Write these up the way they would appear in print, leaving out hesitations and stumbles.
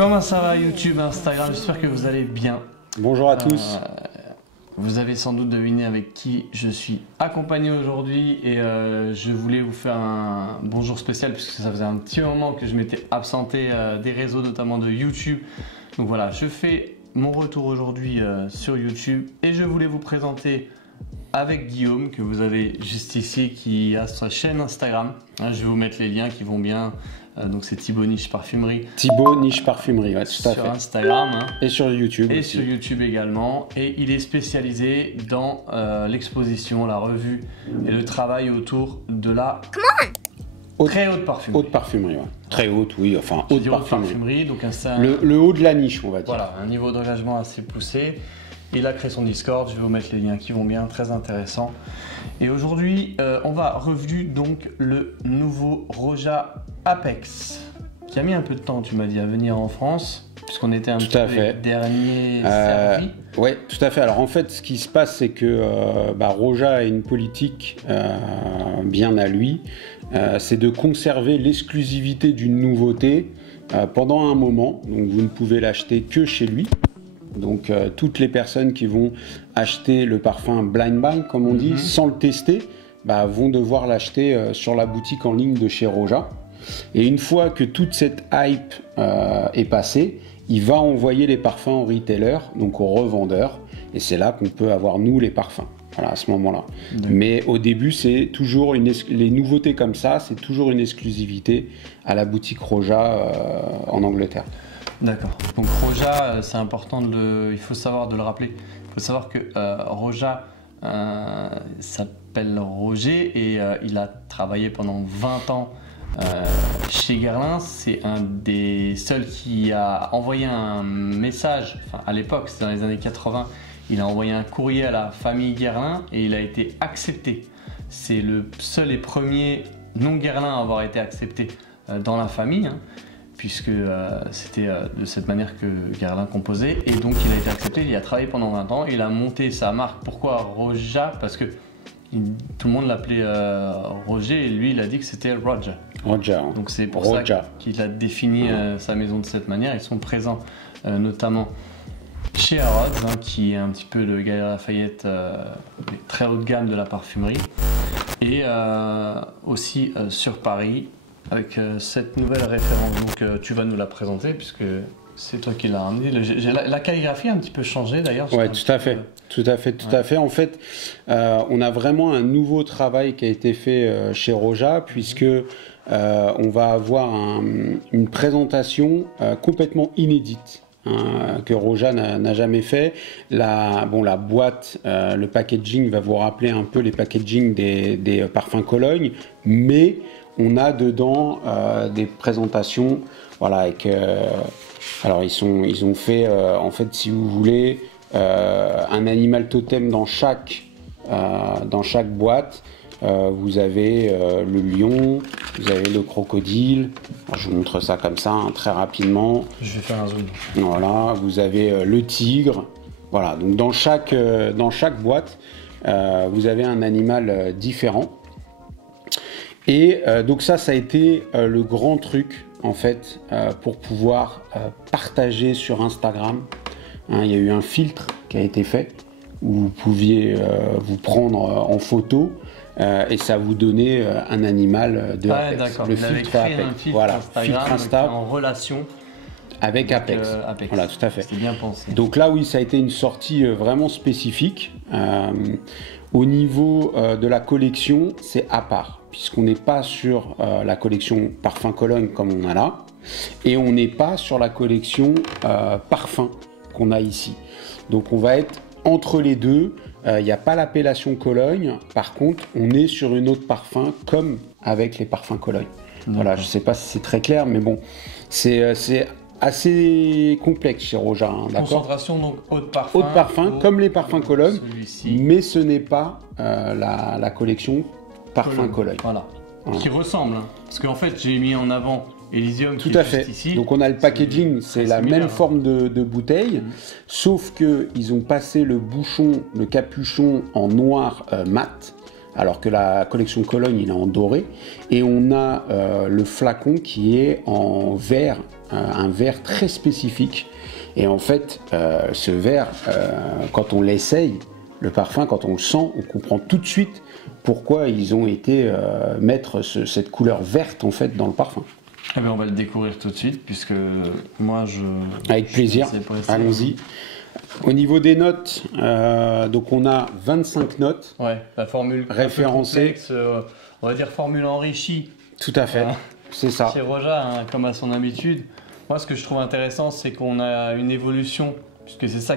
Comment ça va YouTube, Instagram? J'espère que vous allez bien. Bonjour à tous. Vous avez sans doute deviné avec qui je suis accompagné aujourd'hui et je voulais vous faire un bonjour spécial puisque ça faisait un petit moment que je m'étais absenté des réseaux, notamment de YouTube. Donc voilà, je fais mon retour aujourd'hui sur YouTube et je voulais vous présenter avec Guillaume, que vous avez juste ici, qui a sa chaîne Instagram. Je vais vous mettre les liens qui vont bien. Donc c'est Thibaut Niche Parfumerie. Thibaut Niche Parfumerie, ouais, tout à fait. Sur Instagram. Et sur YouTube. Et aussi. sur YouTube également. Et il est spécialisé dans l'exposition, la revue et le travail autour de la très haute parfumerie. Haute parfumerie, ouais. Très haute, oui, enfin haute parfumerie. Donc le haut de la niche, on va dire. Voilà, un niveau d'engagement assez poussé. Il a créé son Discord, je vais vous mettre les liens qui vont bien, très intéressant. Et aujourd'hui, on va revue donc le nouveau Roja Apex, qui a mis un peu de temps, tu m'as dit, à venir en France, puisqu'on était un petit peu les derniers servis. Oui, tout à fait. Alors en fait, ce qui se passe, c'est que Roja a une politique bien à lui, c'est de conserver l'exclusivité d'une nouveauté pendant un moment. Donc vous ne pouvez l'acheter que chez lui. Donc toutes les personnes qui vont acheter le parfum blind buy, comme on dit, sans le tester, vont devoir l'acheter sur la boutique en ligne de chez Roja. Et une fois que toute cette hype est passée, il va envoyer les parfums au retailer, donc aux revendeurs. Et c'est là qu'on peut avoir, nous, les parfums. Voilà, à ce moment-là. Mais au début, c'est toujours les nouveautés comme ça, c'est toujours une exclusivité à la boutique Roja en Angleterre. D'accord. Donc Roja, c'est important il faut savoir de le rappeler. Il faut savoir que Roja s'appelle Roger et il a travaillé pendant 20 ans chez Guerlain. C'est un des seuls qui a envoyé un message, enfin à l'époque, c'était dans les années 80, il a envoyé un courrier à la famille Guerlain et il a été accepté. C'est le seul et premier non Guerlain à avoir été accepté dans la famille. Puisque c'était de cette manière que Guerlain composait, et donc il a été accepté, il a travaillé pendant 20 ans, il a monté sa marque. Pourquoi Roja? Parce que tout le monde l'appelait Roger, et lui il a dit que c'était Roja. Roja. Donc c'est pour ça qu'il a défini sa maison de cette manière. Ils sont présents notamment chez Harrods, qui est un petit peu le Galeries Lafayette très haut de gamme de la parfumerie, et aussi sur Paris, avec cette nouvelle référence. Donc tu vas nous la présenter puisque c'est toi qui l'as ramené. La calligraphie a un petit peu changé d'ailleurs. Oui, tout à fait. En fait, on a vraiment un nouveau travail qui a été fait chez Roja, puisque on va avoir une présentation complètement inédite. Que Roja n'a jamais fait. La boîte, le packaging va vous rappeler un peu les packaging des parfums Cologne, mais on a dedans des présentations, voilà, avec alors ils ont fait en fait, si vous voulez, un animal totem dans chaque boîte. Vous avez le lion, vous avez le crocodile. Alors, je vous montre ça comme ça, très rapidement. Je vais faire un zoom. Voilà, vous avez le tigre. Voilà, donc dans chaque boîte, vous avez un animal différent. Et donc ça a été le grand truc en fait pour pouvoir partager sur Instagram. Il y a eu un filtre qui a été fait où vous pouviez vous prendre en photo et ça vous donnait un animal de Apex. Le filtre Apex. Voilà, filtre Insta en relation avec Apex. Voilà, tout à fait. C'était bien pensé. Donc là, oui, ça a été une sortie vraiment spécifique. Au niveau de la collection, c'est à part, puisqu'on n'est pas sur la collection Parfum Cologne comme on a là, et on n'est pas sur la collection Parfum qu'on a ici. Donc on va être entre les deux. Il n'y a pas l'appellation Cologne, par contre, on est sur une autre parfum comme avec les parfums Cologne. Voilà, je ne sais pas si c'est très clair, mais bon, c'est assez complexe chez Roja, d'accord. Concentration donc haute parfum. Haute parfum, comme les parfums Cologne, mais ce n'est pas la collection parfum Cologne. Voilà. Qui ressemble, parce qu'en fait j'ai mis en avant Elysium. Tout à fait. Ici. Donc on a le packaging, c'est la même forme de bouteille, sauf que ils ont passé le bouchon, le capuchon en noir mat. alors que la collection Cologne, il est en doré. Et on a le flacon qui est en verre, un verre très spécifique. Et en fait, ce verre, quand on l'essaye, le parfum, quand on le sent, on comprend tout de suite pourquoi ils ont été mettre cette couleur verte en fait dans le parfum. Eh bien, on va le découvrir tout de suite, puisque moi, Avec plaisir, allons-y. Au niveau des notes, donc on a 25 notes. Ouais, la formule référencée. On va dire formule enrichie. Tout à fait, c'est ça. Chez Roja, hein, comme à son habitude. Moi, ce que je trouve intéressant, c'est qu'on a une évolution, puisque c'est ça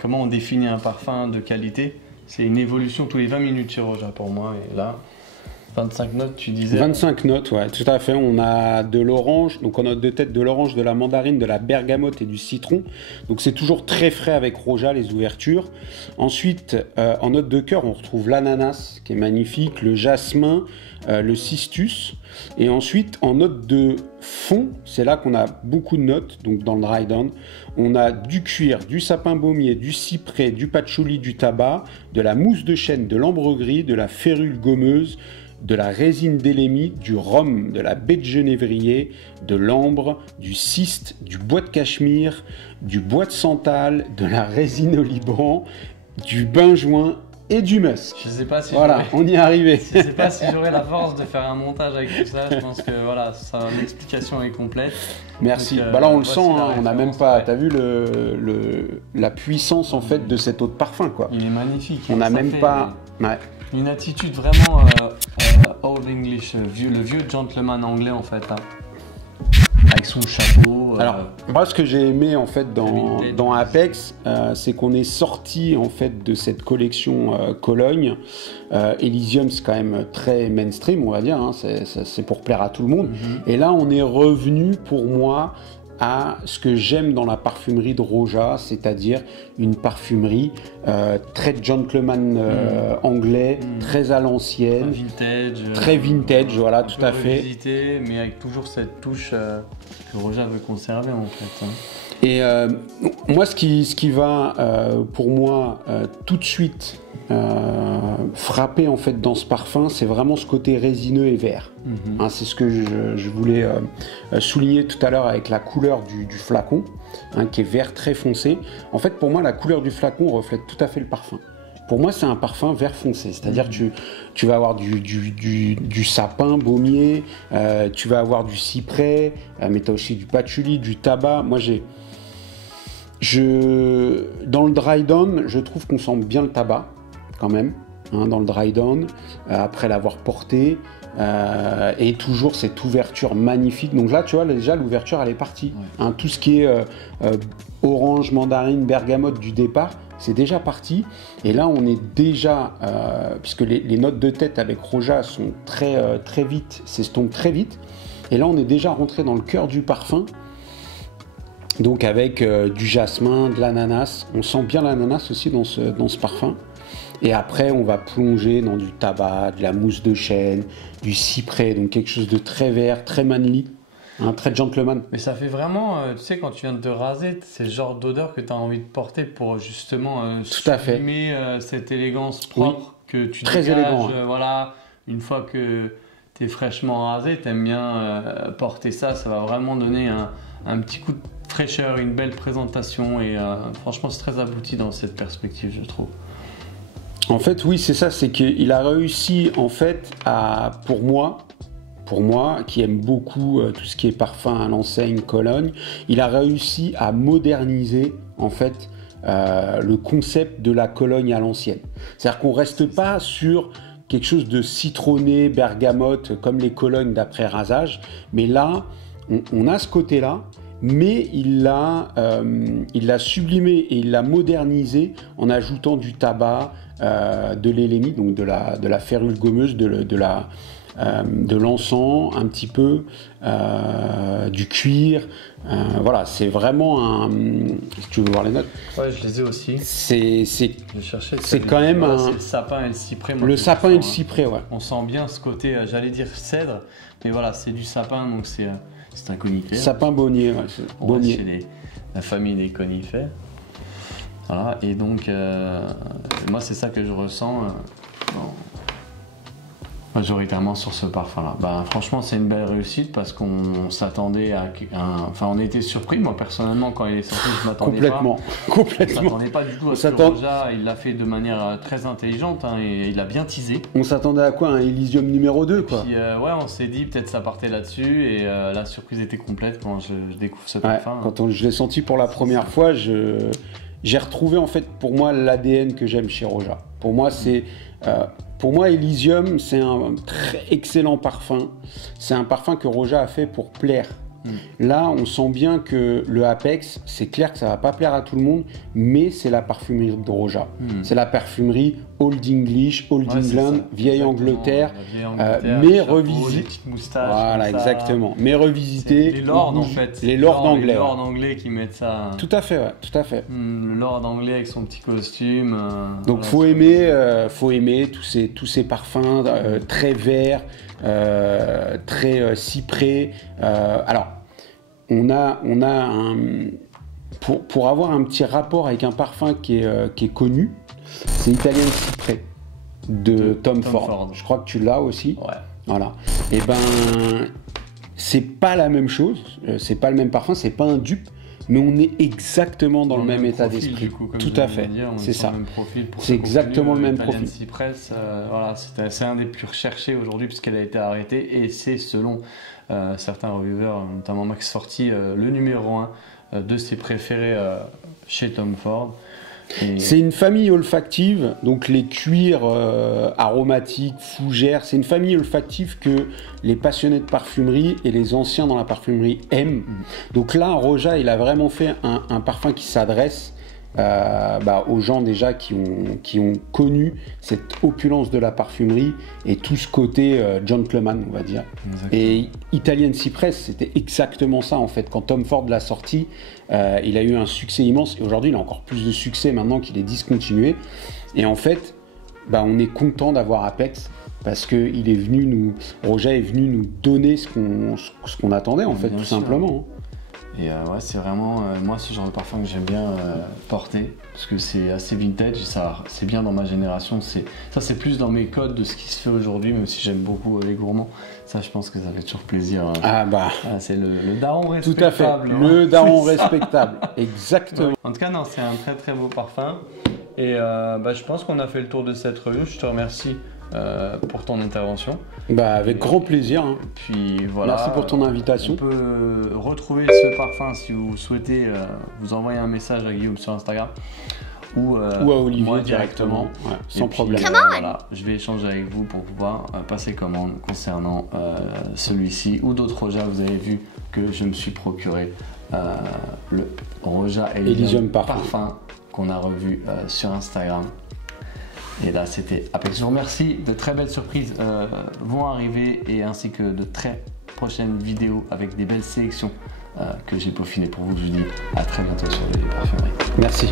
comment on définit un parfum de qualité. C'est une évolution tous les 20 minutes chez Roja pour moi. Et là, 25 notes, tu disais. 25 notes, ouais, tout à fait. On a de l'orange, donc en note de tête de l'orange, de la mandarine, de la bergamote et du citron. Donc c'est toujours très frais avec Roja, les ouvertures. Ensuite, en note de cœur, on retrouve l'ananas, qui est magnifique, le jasmin, le cistus. Et ensuite, en note de fond, c'est là qu'on a beaucoup de notes, donc dans le dry down. On a du cuir, du sapin baumier, du cyprès, du patchouli, du tabac, de la mousse de chêne, de l'ambre gris, de la férule gommeuse, de la résine d'élémite, du rhum, de la baie de genévrier, de l'ambre, du ciste, du bois de cachemire, du bois de santal, de la résine au Liban, du benjoin et du musk. Je sais pas si voilà, on y est arrivé. Je sais pas si j'aurai la force de faire un montage avec tout ça. Je pense que voilà, l'explication est complète. Merci. Donc, là on le sent, hein, on n'a même pas. Ouais. T'as vu la puissance en fait de cet eau de parfum quoi. Il est magnifique. On n'a même pas. Ouais. Une attitude vraiment old English, le vieux gentleman anglais en fait, hein. Avec son chapeau. Alors, moi ce que j'ai aimé en fait dans Apex, c'est qu'on est sorti en fait de cette collection Cologne. Elysium c'est quand même très mainstream, on va dire, hein, c'est pour plaire à tout le monde. Et là on est revenu pour moi à ce que j'aime dans la parfumerie de Roja, c'est-à-dire une parfumerie très gentleman anglais, très à l'ancienne, très vintage, voilà, tout à fait. Revisité, mais avec toujours cette touche que Roja veut conserver en fait. Hein. Et moi, ce qui va pour moi tout de suite frapper en fait dans ce parfum, c'est vraiment ce côté résineux et vert. Hein, c'est ce que je voulais souligner tout à l'heure avec la couleur du flacon, hein, qui est vert très foncé. En fait, pour moi, la couleur du flacon reflète tout à fait le parfum. Pour moi, c'est un parfum vert foncé, c'est-à-dire que tu vas avoir du sapin baumier, tu vas avoir du cyprès, mais tu as aussi du patchouli, du tabac. Moi, dans le dry down, je trouve qu'on sent bien le tabac, quand même, hein, dans le dry down, après l'avoir porté, et toujours cette ouverture magnifique. Donc là, tu vois, déjà, l'ouverture, elle est partie. Ouais. Hein, tout ce qui est orange, mandarine, bergamote du départ, c'est déjà parti. Et là, on est déjà, puisque les notes de tête avec Roja sont très vite, s'estompent très vite. Et là, on est déjà rentré dans le cœur du parfum. Donc avec du jasmin, de l'ananas. On sent bien l'ananas aussi dans ce parfum. Et après, on va plonger dans du tabac, de la mousse de chêne, du cyprès, donc quelque chose de très vert, très manly, hein, très gentleman. Mais ça fait vraiment, tu sais, quand tu viens de te raser, c'est le genre d'odeur que tu as envie de porter pour justement sublimer cette élégance propre que tu très dégages. Élégant, ouais. Voilà, une fois que tu es fraîchement rasé, tu aimes bien porter ça. Ça va vraiment donner un petit coup de fraîcheur, une belle présentation. Et franchement, c'est très abouti dans cette perspective, je trouve. En fait, oui, c'est ça, c'est qu'il a réussi, en fait, pour moi, qui aime beaucoup tout ce qui est parfum à l'enseigne Cologne, il a réussi à moderniser, en fait, le concept de la Cologne à l'ancienne. C'est-à-dire qu'on ne reste pas sur quelque chose de citronné, bergamote, comme les colognes d'après rasage, mais là, on a ce côté-là, mais il l'a sublimé et il l'a modernisé en ajoutant du tabac, de l'élémite, donc de la férule gommeuse, de l'encens, un petit peu, du cuir. Voilà, c'est vraiment un... Si tu veux voir les notes. Ouais, je les ai aussi. C'est quand même un... C'est le sapin et le cyprès. Le sapin et le cyprès, ouais. On sent bien ce côté, j'allais dire cèdre, mais voilà, c'est du sapin, donc c'est un conifère. Sapin baumier, ouais. Baumier. C'est la famille des conifères. Voilà, et donc, moi, c'est ça que je ressens Majoritairement sur ce parfum-là. Bah, franchement, c'est une belle réussite parce qu'on s'attendait à enfin, on était surpris. Moi, personnellement, quand il est sorti, je m'attendais pas. Complètement. On s'attendait pas du tout à ce que Roja, il l'a fait de manière très intelligente hein, et il a bien teasé. On s'attendait à quoi? Un Elysium numéro 2, quoi. Puis, ouais, on s'est dit peut-être ça partait là-dessus et la surprise était complète quand je découvre ce parfum. Quand je l'ai senti pour la première fois, j'ai retrouvé en fait pour moi l'ADN que j'aime chez Roja. Pour moi, pour moi, Elysium, c'est un très excellent parfum. C'est un parfum que Roja a fait pour plaire. Là, on sent bien que le Apex, c'est clair que ça va pas plaire à tout le monde, mais c'est la parfumerie de Roja. C'est la parfumerie Old English, Old England, vieille Angleterre, mais revisitée. Voilà, exactement. Mais revisité. Les lords en fait. Les lords anglais. Les lords anglais qui mettent ça. Tout à fait, ouais, tout à fait. Le lord anglais avec son petit costume. Donc voilà, faut aimer tous ces parfums très verts. Très cyprès. Alors, on a pour avoir un petit rapport avec un parfum qui est connu, c'est Italian Cyprès de Tom Ford. Je crois que tu l'as aussi. Ouais. Voilà. Et ben, c'est pas la même chose, c'est pas le même parfum, c'est pas un dupe. Mais on est exactement dans le même état d'esprit. Tout à fait. C'est ça. C'est exactement le même profil. Cypress, voilà, c'est un des plus recherchés aujourd'hui puisqu'elle a été arrêtée et c'est selon certains reviewers, notamment Max Forti, le numéro 1 de ses préférés chez Tom Ford. C'est une famille olfactive, donc les cuirs aromatiques, fougères, c'est une famille olfactive que les passionnés de parfumerie et les anciens dans la parfumerie aiment. Donc là, Roja, il a vraiment fait un parfum qui s'adresse aux gens déjà qui ont connu cette opulence de la parfumerie et tout ce côté gentleman, on va dire. Exactement. Et Italian Cypress, c'était exactement ça en fait. Quand Tom Ford l'a sorti, il a eu un succès immense et aujourd'hui il a encore plus de succès maintenant qu'il est discontinué. Et en fait, on est content d'avoir Apex parce que Roja est venu nous donner ce qu'on attendait en fait, tout simplement. Et ouais, c'est vraiment moi ce genre de parfum que j'aime bien porter parce que c'est assez vintage et ça c'est bien dans ma génération. C'est plus dans mes codes de ce qui se fait aujourd'hui, même si j'aime beaucoup les gourmands. Ça, je pense que ça fait toujours plaisir. C'est le daron respectable. Tout à fait, le daron respectable, exactement. Ouais. En tout cas, non, c'est un très très beau parfum. Et je pense qu'on a fait le tour de cette revue. Je te remercie pour ton intervention. Avec grand plaisir. Hein. Puis voilà. Merci pour ton invitation. On peut retrouver ce parfum si vous souhaitez vous envoyer un message à Guillaume sur Instagram ou à Olivier moi directement, sans problème. Voilà, je vais échanger avec vous pour pouvoir passer commande concernant celui-ci ou d'autres Roja. Vous avez vu que je me suis procuré le Roja Elysium parfum qu'on a revu sur Instagram. Et là, c'était Apex. Je vous remercie. De très belles surprises vont arriver et ainsi que de très prochaines vidéos avec des belles sélections que j'ai peaufinées pour vous. Je vous dis à très bientôt sur les parfumeries. Merci.